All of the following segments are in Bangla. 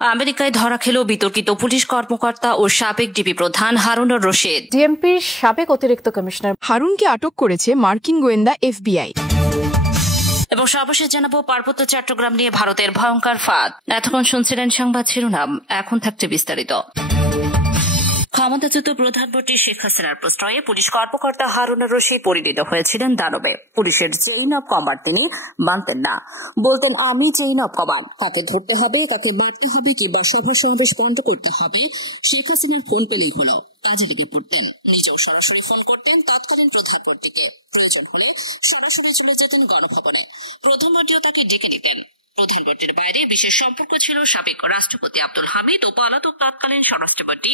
আমেরিকায় ধরা খেল বিতর্কিত পুলিশ কর্মকর্তা ও সাবেক ডিবি প্রধান হারুনুর রশিদ। ডিএমপির সাবেক অতিরিক্ত কমিশনার হারুনকে আটক করেছে মার্কিন গোয়েন্দা এফবিআই। এবং সর্বশেষ জানাবো পার্বত্য চট্টগ্রাম নিয়ে ভারতের ভয়ঙ্কর ফাঁদ। এতক্ষণ শুনছিলেন সংবাদ শিরোনাম, এখন থাকছে বিস্তারিত। ক্ষমতাচ্যুত প্রধানমন্ত্রী শেখ হাসিনার প্রশ্রয়ে পুলিশ কর্মকর্তা হারুনুর রশিদ পরিণত হয়েছিলেন দানবে। পুলিশের চেইন অব কমান্ড তিনি মানতেন না, বলতেন আমি চেইন অব কমান্ড, কাকে ধরতে হবে, কাকে মারতে হবে কিংবা সভা সমাবেশ বন্ধ করতে হবে শেখ হাসিনার ফোন পেলেই হলো কাজে লেগে পড়তেন। নিজেও সরাসরি ফোন করতেন তৎকালীন প্রধানমন্ত্রীকে, প্রয়োজন হলে সরাসরি চলে যেতেন গণভবনে, প্রধানমন্ত্রীও তাকে ডেকে নিতেন। প্রধানমন্ত্রীর বাইরে বিশেষ সম্পর্ক ছিল সাবেক রাষ্ট্রপতি আব্দুল হামিদ ও পলাতক তৎকালীন স্বরাষ্ট্রমন্ত্রী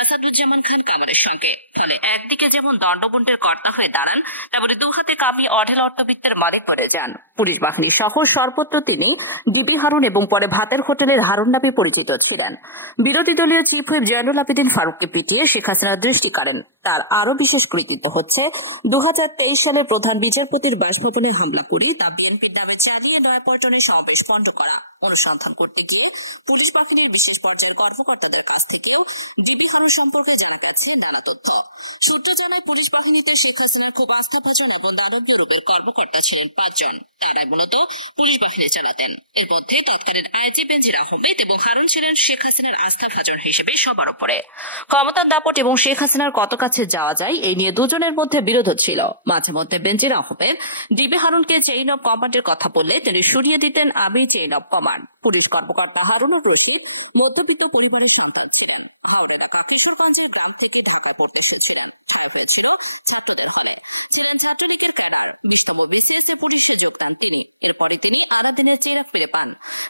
আসাদুজ্জামান খান কামারের সঙ্গে। ফলে একদিকে যেমন দণ্ডমুণ্ডের কর্তা হয়ে দাঁড়ান, তেমনি দুহাতে কামি অঢেল অর্থবিত্তের মালিক বনে যান। পুলিশ বাহিনী সহ সর্বত্র তিনি ডিবি হারুন এবং পরে ভাতের হোটেলের হারুন নামে পরিচিত ছিলেন। বিরোধী দলীয় চিফ হুইপ জয়নুল আবেদিন ফারুককে পিটিয়ে শেখ হাসিনার দৃষ্টি কাড়েন। তার আরও বিশেষ কৃতিত্ব হচ্ছে 2023 সালে প্রধান বিচারপতির বাসভবনে হামলা করে তা বিএনপির নামে চালিয়ে নয়াপল্টনে সমাবেশ বন্ধ করা। অনুসন্ধান করতে গিয়ে পুলিশ বাহিনীর বিশেষ পর্যায়ের কর্মকর্তাদের কাছ থেকেও ডিবি হারুন সম্পর্কে জানা গেছে নানা তথ্য। সূত্র জানায় পুলিশ বাহিনীতে শেখ হাসিনার খুব আস্থাভাজন এবং দানবীয় রূপের কর্মকর্তা ছিলেন 5 জন। তারা মূলত পুলিশ বাহিনী চালাতেন। এর মধ্যে তৎকালীন আইজি বেনজির আহমেদ এবং হারুন ছিলেন শেখ হাসিনার আস্থাভাজন হিসেবে সবার উপরে। ক্ষমতার দাপট এবং শেখ হাসিনার কত কাছে যাওয়া যায় এই নিয়ে দুজনের মধ্যে বিরোধ ছিল। মাঝে মধ্যে বেনজির আহমেদ ডিবি হারুনকে চেইন অব কমান্ডের কথা বললে তিনি সরিয়ে দিতেন আমি চেইন অব কমান্ড। পুলিশ কর্মকর্তা হারুনুর রশিদ মধ্যবিত্ত পরিবারের সন্তান ছিলেন। হাওড়া এলাকা কিশোরগঞ্জের গ্রাম থেকে ঢাকা পড়তে এসেছিলেন। ঠাঁই হয়েছিল ছাত্রদের হলে, ছিলেন ছাত্রলীগের ক্যাডার। 20তম বিসিএস এ পুলিশে যোগদান তিনি। এরপরে তিনি আরো দিনের চেরাগ পেয়ে পান।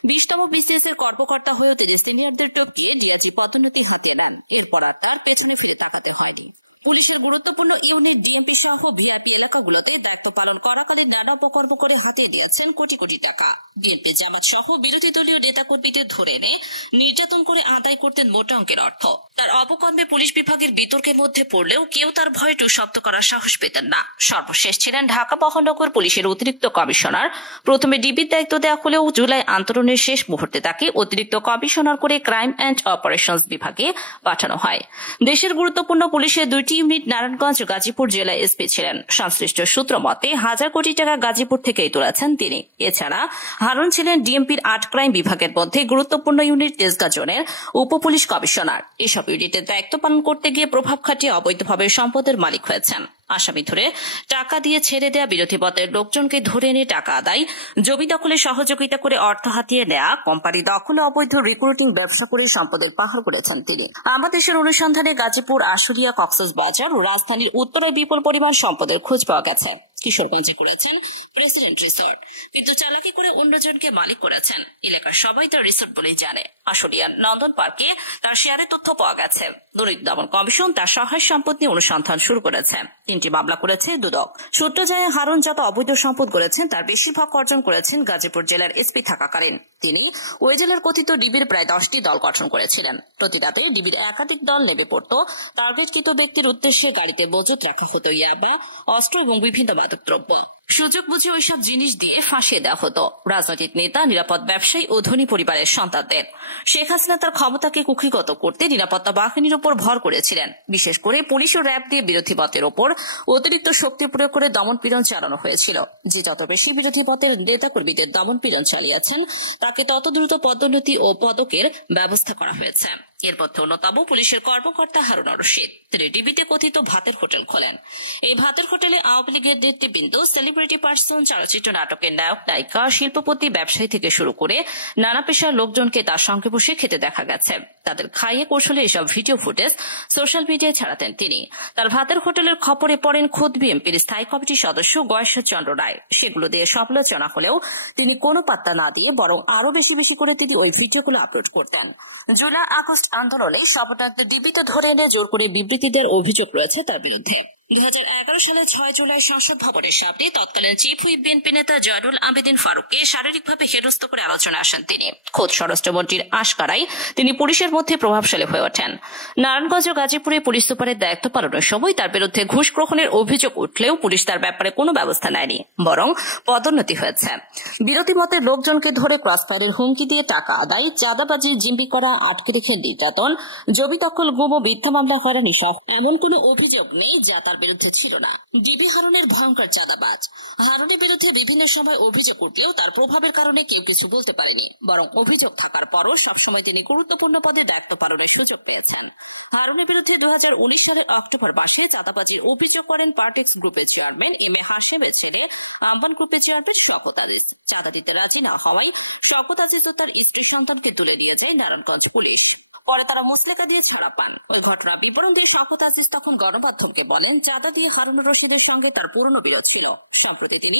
20তম বিসিএস এর কর্মকর্তা হয়েও তিনি সিনিয়রদের টপকিয়ে ডিআইজি পদোন্নতি হাতিয়ে নেন। এরপর আর তার পেছনে ফিরে তাকাতে হয়নি। পুলিশের গুরুত্বপূর্ণ ইউনিট ডিএমপি সহ ভিআইপি এলাকাগুলোতে দায়িত্ব পালন করাকালীন নানা প্রকল্প করে হাতিয়ে দিয়েছেন কোটি কোটি টাকা। বিএনপি জামাত সহ বিরোধী দলীয় নেতাকর্মীদের ধরে এনে নির্যাতন করে আদায় করতেন মোটা অঙ্কের অর্থ। তার অবকর্মে পুলিশ বিভাগের বিতর্কের মধ্যে পড়লেও কেউ তার ভয়ে টু শব্দ করার সাহস পেতেন না। সর্বশেষ ছিলেন ঢাকা মহানগর পুলিশের অতিরিক্ত কমিশনার। প্রথমে ডিবির দায়িত্ব দেওয়া হলেও জুলাই আন্দোলনের শেষ মুহূর্তে তাকে অতিরিক্ত কমিশনার করে ক্রাইম অ্যান্ড অপারেশনস বিভাগে পাঠানো হয়। দেশের গুরুত্বপূর্ণ পুলিশের 2টি ইউনিট নারায়ণগঞ্জ ও গাজীপুর জেলায় এসপি ছিলেন। সংশ্লিষ্ট সূত্র মতে 1000 কোটি টাকা গাজীপুর থেকেই তুলেছেন তিনি। এছাড়া হারুন ছিলেন ডিএমপির 8 ক্রাইম বিভাগের মধ্যে গুরুত্বপূর্ণ ইউনিট তেজগাঁ জোনের উপ পুলিশ কমিশনার। এসব ইউনিটের দায়িত্ব পালন করতে গিয়ে প্রভাব খাটিয়ে অবৈধভাবে সম্পদের মালিক হয়েছেন। আসামি ধরে টাকা দিয়ে ছেড়ে দেয়া, বিরোধী পদের লোকজনকে ধরে এনে টাকা আদায়, জমি দখলে সহযোগিতা করে অর্থ হাতিয়ে নেয়া, কোম্পানি দখলে অবৈধ রিক্রুটিং ব্যবসা করে সম্পদের পাহাড় করেছেন তিনি। আমাদের দেশের অনুসন্ধানে গাজীপুর, আশুলিয়া, কক্সবাজার ও রাজধানীর উত্তরায় বিপুল পরিমাণ সম্পদের খোঁজ পাওয়া গেছে। কিশোরগঞ্জে করেছেন প্রেসিডেন্ট রিসোর্ট, কিন্তু চালাকি করে অন্যজনকে মালিক করেছেন। এলাকার সবাই তার রিসোর্ট বলেই জানে। আশুলিয়ার নন্দন পার্কে তার শেয়ারের তথ্য পাওয়া গেছে। দুর্নীতি দমন কমিশন তার সহায় সম্পদ নিয়ে অনুসন্ধান শুরু করেছে। 3টি মামলা করেছে দুদক। সূত্র যায় হারুন যত অবৈধ সম্পদ করেছেন তার বেশিরভাগ অর্জন করেছেন গাজীপুর জেলার এসপি থাকাকালীন। তিনি ওই জেলার কথিত ডিবির প্রায় 10টি দল গঠন করেছিলেন। প্রতি রাতে ডিবির একাধিক দল নেমে পড়ত। টার্গেটকৃত ব্যক্তির উদ্দেশ্যে গাড়িতে মজুত রাখা হতো ইয়াবা, অস্ত্র এবং বিভিন্ন মাদক দ্রব্য। সুযোগ বুঝে ওইসব জিনিস দিয়ে ফাঁসিয়ে দেওয়া হতো রাজনৈতিক নেতা, নিরাপদ ব্যবসায়ী ও ধনী পরিবারের সন্তানদের। শেখ হাসিনা তার ক্ষমতাকে কুক্ষিগত করতে নিরাপত্তা বাহিনীর উপর ভর করেছিলেন। বিশেষ করে পুলিশ ও র্যাব দিয়ে বিরোধী পথের ওপর অতিরিক্ত শক্তি প্রয়োগ করে দমন পীড়ন চালানো হয়েছিল। যে যত বেশি বিরোধী পথের নেতাকর্মীদের দমন পীড়ন চালিয়েছেন তাকে তত দ্রুত পদোন্নতি ও পদকের ব্যবস্থা করা হয়েছে। এর মধ্যে অন্যতম পুলিশের কর্মকর্তা হারুনুর রশিদ। তিনি ডিবিতে কথিত ভাতের হোটেল খোলেন। এই ভাতের হোটেলে আওয়ামী লীগের নেতৃবৃন্দ, সেলিব্রিটি পার্সন, চলচ্চিত্র নাটকের নায়ক নায়িকা, শিল্পপতি, ব্যবসায়ী থেকে শুরু করে নানা পেশার লোকজনকে তার সঙ্গে বসে খেতে দেখা গেছে। তাদের খাইয়ে কৌশলে এসব ভিডিও ফুটেজ সোশ্যাল মিডিয়ায় ছাড়াতেন তিনি। তার ভাতের হোটেলের খবরে পড়েন খোদ বিএনপির স্থায়ী কমিটির সদস্য গয়েশ্বর চন্দ্র রায়। সেগুলো দিয়ে সমালোচনা হলেও তিনি কোনো পাত্তা না দিয়ে বরং আরো বেশি বেশি করে তিনি ওই ভিডিওগুলো আপলোড করতেন। জুলাই আগস্ট আন্দোলনে সমন্বয়কদের ডিবিতে ধরে এনে জোর করে বিবৃতি দেওয়ার অভিযোগ রয়েছে তার বিরুদ্ধে। 2011 সালে 6 জুলাই সংসদ ভবনের সামনে তৎকালীন চিফ হুইপ বিএনপি নেতা জয়নুল আবেদিন ফারুককে শারীরিকভাবে হেনস্থ করে আলোচনা আসেন তিনি। খোদ স্বরাষ্ট্রমন্ত্রীর আশকারাই তিনি পুলিশের মধ্যে প্রভাবশালী হয়ে ওঠেন। নারায়ণগঞ্জ ও গাজীপুরে পুলিশ সুপারের দায়িত্ব পালনের সময় তার বিরুদ্ধে ঘুষ গ্রহণের অভিযোগ উঠলেও পুলিশ তার ব্যাপারে কোনো ব্যবস্থা নেয়নি, বরং পদোন্নতি হয়েছে। বিরোধী মতের লোকজনকে ধরে ক্রসফায়ারের হুমকি দিয়ে টাকা আদায়, চাঁদাবাজি, জিম্মি করা, আটকে রেখে নির্যাতন, জমি দখল, গুম ও মিথ্যা মামলা হয়রানি সহ এমন কোনো অভিযোগ নেই যা তার বিরুদ্ধে ছিল না। ডিবি হারুনের ভয়ঙ্কর চাঁদাবাজ। হারুনের বিরুদ্ধে বিভিন্ন সময় অভিযোগ উঠলেও তার প্রভাবের কারণে কেউ কিছু বলতে পারেনি, বরং অভিযোগ থাকার পরও সবসময় তিনি গুরুত্বপূর্ণ পদে দায়িত্ব পালনের সুযোগ পেয়েছেন। হারুনের বিরুদ্ধে 2019 সালের অক্টোবর মাসে চাঁদাবাজির অভিযোগ করেন পার্টেক্স গ্রুপের চেয়ারম্যান এম এ হাশেমের ছেলে আম্বান গ্রুপের চেয়ারম্যান শওকত আজিজ। চাঁদা দিতে রাজি না হওয়ায় শওকত আজিজ ও তার স্ত্রী সন্তানকে তুলে নিয়ে যায় নারায়ণগঞ্জ পুলিশ। পরে তারা মুচলেকা দিয়ে ছাড়া পান। ওই ঘটনার বিবরণ দিয়ে শওকত আজিজ তখন গণমাধ্যমকে বলেন, চাঁদা দিয়ে হারুনুর রশিদের সঙ্গে তার পুরনো বিরোধ ছিল। সম্প্রতি তিনি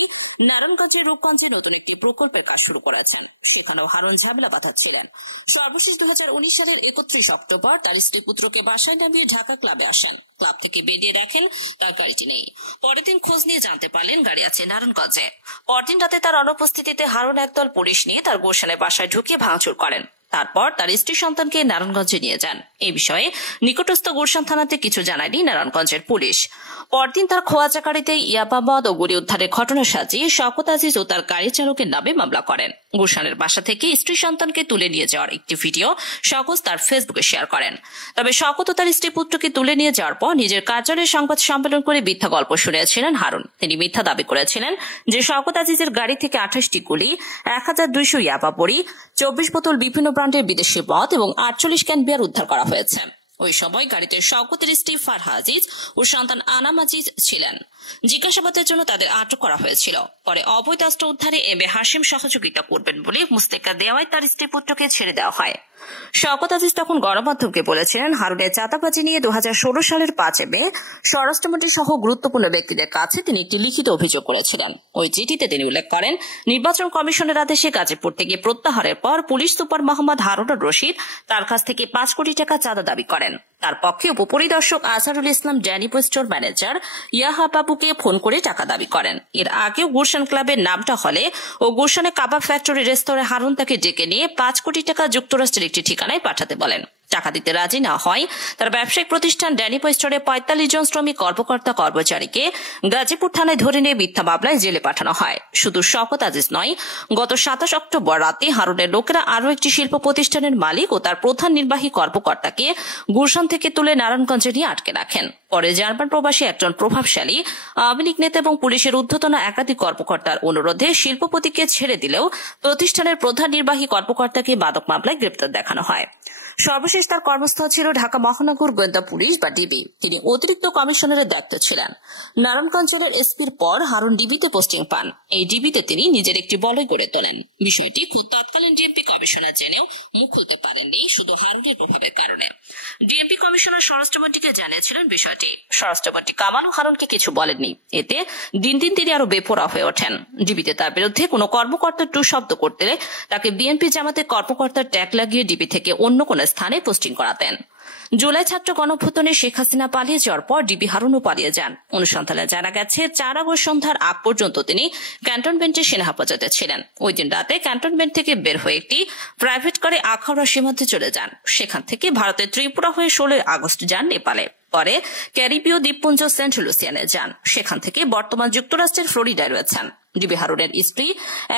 নারায়ণগঞ্জের রূপগঞ্জে নতুন একটি প্রকল্পের কাজ শুরু করেছেন, সেখানেও হারুন ঝামেলা পাঠাচ্ছিলেন। সর্বশেষ 2019 সালের 31 অক্টোবর তার স্ত্রী পুত্রকে বাসায় নামিয়ে ঢাকা ক্লাবে আসেন। ক্লাব থেকে বেরিয়ে দেখেন তার গাড়িটি নেই। পরের দিন খোঁজ নিয়ে জানতে পারলেন গাড়ি আছে নারায়ণগঞ্জে। পরদিন রাতে তার অনুপস্থিতিতে হারুন একদল পুলিশ নিয়ে তার গুলশানের বাসায় ঢুকিয়ে ভাঙচুর করেন। তারপর তার স্ত্রী সন্তানকে নারায়ণগঞ্জে নিয়ে যান। এই বিষয়ে নিকটস্থ গুলশান থানাতে কিছু জানায়নি নারায়ণগঞ্জের পুলিশ। পরদিন তার খোয়াজা গাড়িতে ইয়াবা মদ ও গুলি উদ্ধারের ঘটনা সাজিয়ে শওকত আজিজ ও তার গাড়ি চালকের নামে মামলা করেন। গুলশানের বাসা থেকে স্ত্রী সন্তানকে তুলে নিয়ে যাওয়ার একটি ভিডিও শওকত তার ফেসবুকে শেয়ার করেন। তবে শওকত ও তার স্ত্রী পুত্রকে তুলে নিয়ে যাওয়ার পর নিজের কার্যালয়ে সংবাদ সম্মেলন করে মিথ্যা গল্প শুনিয়েছিলেন হারুন। তিনি মিথ্যা দাবি করেছিলেন যে শওকত আজিজের গাড়ি থেকে 28টি গুলি, 1200 ইয়াবা বড়ি, 24 বোতল বিভিন্ন ব্র্যান্ডের বিদেশি মদ এবং 48 ক্যান বিয়ার উদ্ধার করা হয়েছে। ওই সময় গাড়িতে শওকতের স্ত্রী ফারহা আজিজ ও সন্তান আনাম আজিজ ছিলেন। জিজ্ঞাসাবাদের জন্য তাদের আটক করা হয়েছিল। পরে অবৈধ অস্ত্র উদ্ধারে এম এ হাশেম সহযোগিতা করবেন বলে মুস্তেকা দেওয়ায় তার স্ত্রী পুত্রকে ছেড়ে দেওয়া হয়। শওকত আজিজ তখন গণমাধ্যমকে বলেছিলেন, হারুনের চাঁদাবাজি নিয়ে 2016 সালের 5 মে স্বরাষ্ট্রমন্ত্রী সহ গুরুত্বপূর্ণ ব্যক্তিদের কাছে তিনি একটি লিখিত অভিযোগ করেছিলেন। ওই চিঠিতে তিনি উল্লেখ করেন, নির্বাচন কমিশনের আদেশে গাজীপুর থেকে প্রত্যাহারের পর পুলিশ সুপার মোহাম্মদ হারুনুর রশিদ তার কাছ থেকে 5 কোটি টাকা চাঁদা দাবি করেন। তার পক্ষে উপপরিদর্শক আজহারুল ইসলাম ড্যানিপো স্টোর ম্যানেজার ইয়াহা বাবুকে ফোন করে টাকা দাবি করেন। এর আগেও গুলশান ক্লাবের নামটা হলে ও গুলশানে কাবাব ফ্যাক্টরি রেস্তোরাঁ হারুন তাকে ডেকে নিয়ে 5 কোটি টাকা যুক্তরাষ্ট্রের একটি ঠিকানায় পাঠাতে বলেন। টাকা দিতে রাজি না হয় তার ব্যবসায়িক প্রতিষ্ঠান ড্যানিপো স্টোরে 45 জন শ্রমিক কর্মকর্তা কর্মচারীকে গাজীপুর থানায় ধরে নিয়ে মিথ্যা মামলায় জেলে পাঠানো হয়। শুধু শওকত আজিজ নয়, গত 27 অক্টোবর রাতে হারুনের লোকেরা আরও একটি শিল্প প্রতিষ্ঠানের মালিক ও তার প্রধান নির্বাহী কর্মকর্তাকে গুলশান থেকে তুলে নারায়ণগঞ্জে নিয়ে আটকে রাখেন। পরে জার্মান প্রবাসী একজন প্রভাবশালী আওয়ামী লীগ নেতা এবং পুলিশের ঊর্ধ্বতন একাধিক কর্মকর্তার অনুরোধে শিল্পপতিকে ছেড়ে দিলেও প্রতিষ্ঠানের প্রধান নির্বাহী কর্মকর্তাকে মাদক মামলায় গ্রেপ্তার দেখানো হয়। সর্বশেষ তার কর্মস্থল ছিল ঢাকা মহানগর গোয়েন্দা পুলিশ বা ডিবি। তিনি অতিরিক্ত কমিশনারের দায়িত্বে ছিলেন। নারায়ণগঞ্জ জেলার এসপির পর হারুন ডিবিতে পোস্টিং পান। এই ডিবিতে তিনি নিজের একটি বলয় গড়ে তোলেন। বিষয়টি খুব তৎকালীন ডিএমপি কমিশনার জেনেও মুখ খুলতে পারেননি শুধু হারুনের প্রভাবের কারণে। ডিএমপি কমিশনার স্বরাষ্ট্রমন্ত্রীকে জানিয়েছিলেন বিষয়টি। স্বরাষ্ট্রমন্ত্রী কামাল হারুনকে কিছু বলেননি। এতে দিন দিন তিনি আরো বেপরোয়া হয়ে ওঠেন। ডিবিতে তার বিরুদ্ধে কোনো কর্মকর্তার টু শব্দ করতে তাকে বিএনপি জামাতের কর্মকর্তার ট্যাগ লাগিয়ে ডিবি থেকে অন্য কোনো স্থানে পোস্টিং করাতেন। জুলাই ছাত্র গণঅভ্যুত্থানে শেখ হাসিনা পালিয়ে যাওয়ার পর ডিবি হারুনও পালিয়ে যান। অনুসন্ধানে জানা গেছে 4 আগস্ট সন্ধ্যার আগ পর্যন্ত তিনি ক্যান্টনমেন্টে সেনা হেফাজতে ছিলেন। ওই দিন রাতে ক্যান্টনমেন্ট থেকে বের হয়ে একটি প্রাইভেট কারে আখাউড়া সীমান্তে চলে যান। সেখান থেকে ভারতের ত্রিপুরা হয়ে 16 আগস্ট যান নেপালে। পরে ক্যারিবীয় দ্বীপপুঞ্জ সেন্ট লুসিয়ানে যান। সেখান থেকে বর্তমান যুক্তরাষ্ট্রের ফ্লোরিডায় রয়েছেন। ডিবি হারুনের স্ত্রী,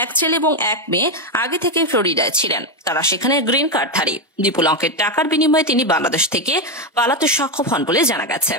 1 ছেলে এবং 1 মেয়ে আগে থেকে ফ্লোরিডায় ছিলেন। তারা সেখানে গ্রিন কার্ডধারী। বিপুল অঙ্কের টাকার বিনিময়ে তিনি বাংলাদেশ থেকে পালাতে সক্ষম হন বলে জানা গেছে।